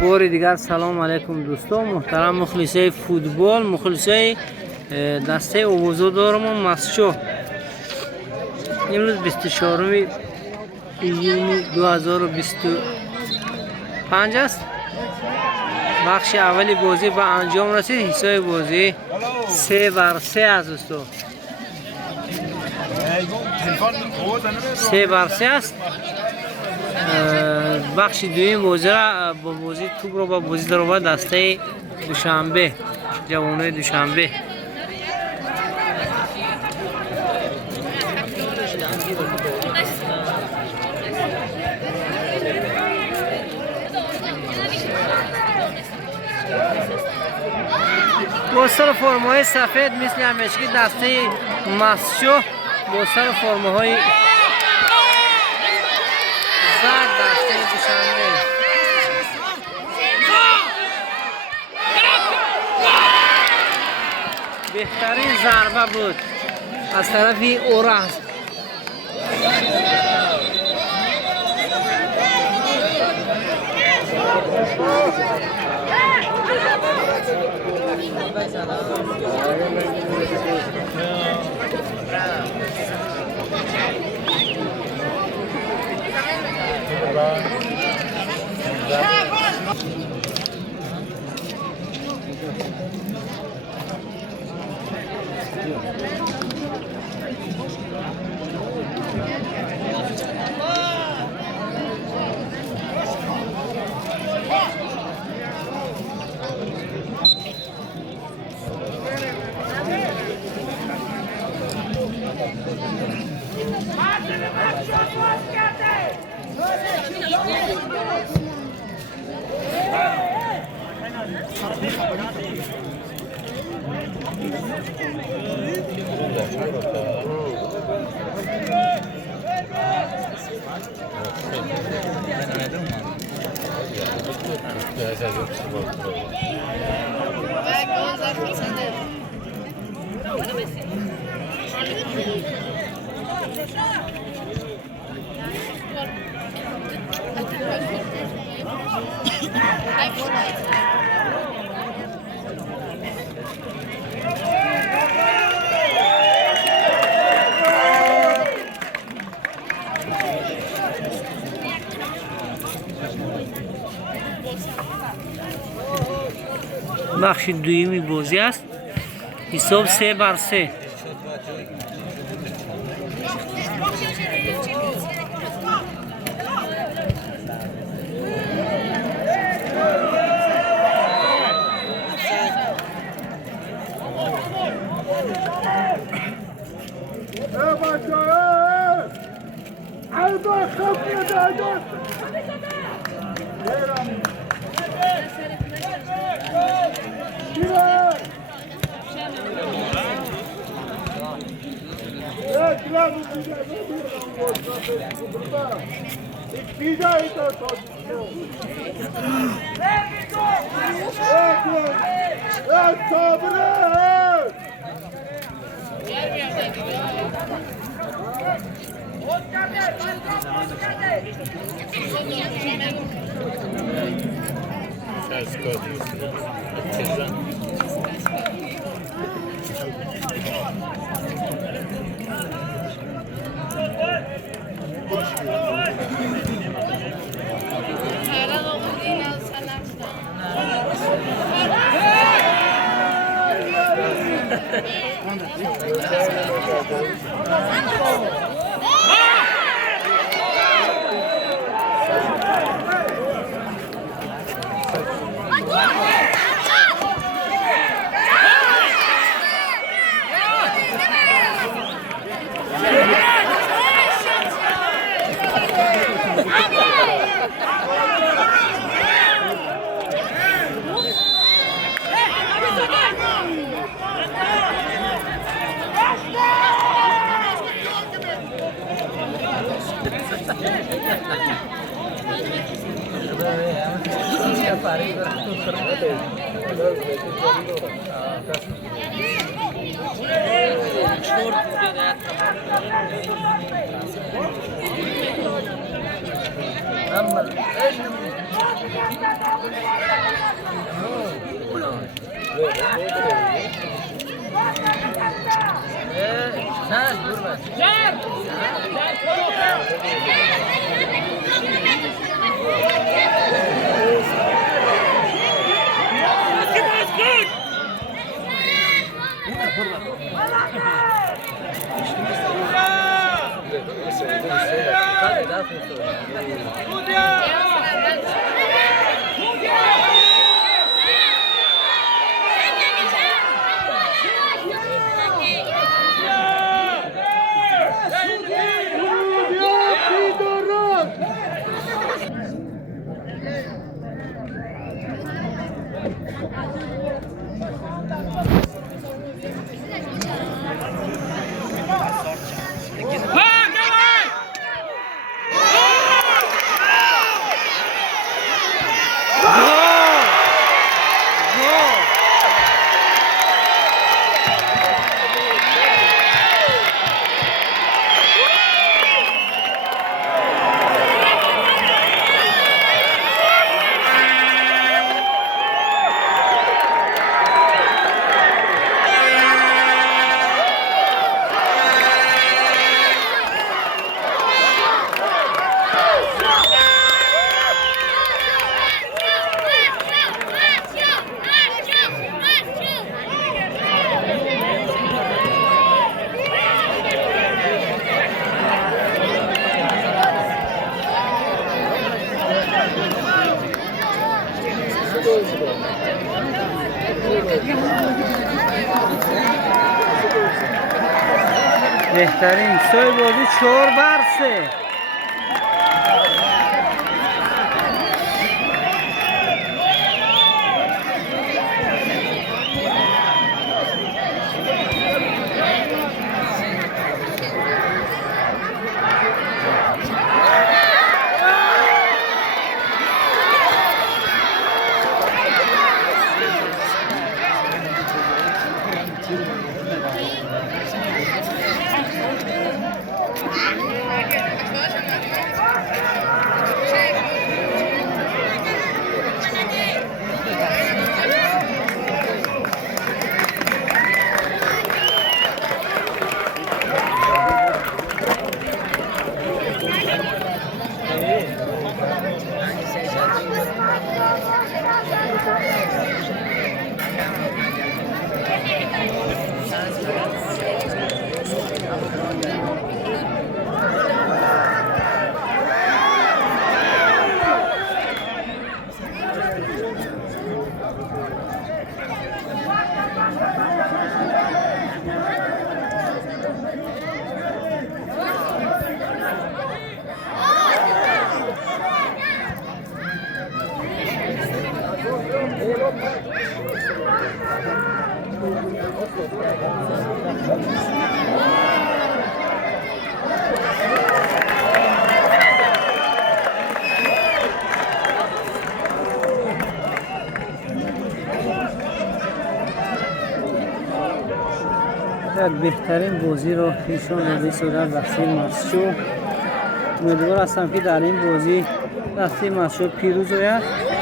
بار دیگر سلام علیکم دوستان محترم مخلصای فوتبال، مخلصای دسته اوزودارم و مسشو. امروز 24 ایون 2025 است. بخش اولی بازی به انجام رسید. حساب بازی 3-3 است دوستان. 3-3 است. بخش دویم بازی را با بازی توپ رو با بازی در با دسته دوشنبه، جوانای دوشنبه. با سر فرمای سفید مثل همیشگی دسته مسشو با سر فرمهای زرد دسته دوشنبه. بهترین ضربه بود از طرف اورس. بخش دویمی بازی است. حساب 3-3. بهترین سوی بازی 4-3. یک بهترین بازی را پیشان روی صورت وسیع مسجو. امیدوار هستم که در این بازی وسیع مسجو پیروز آید.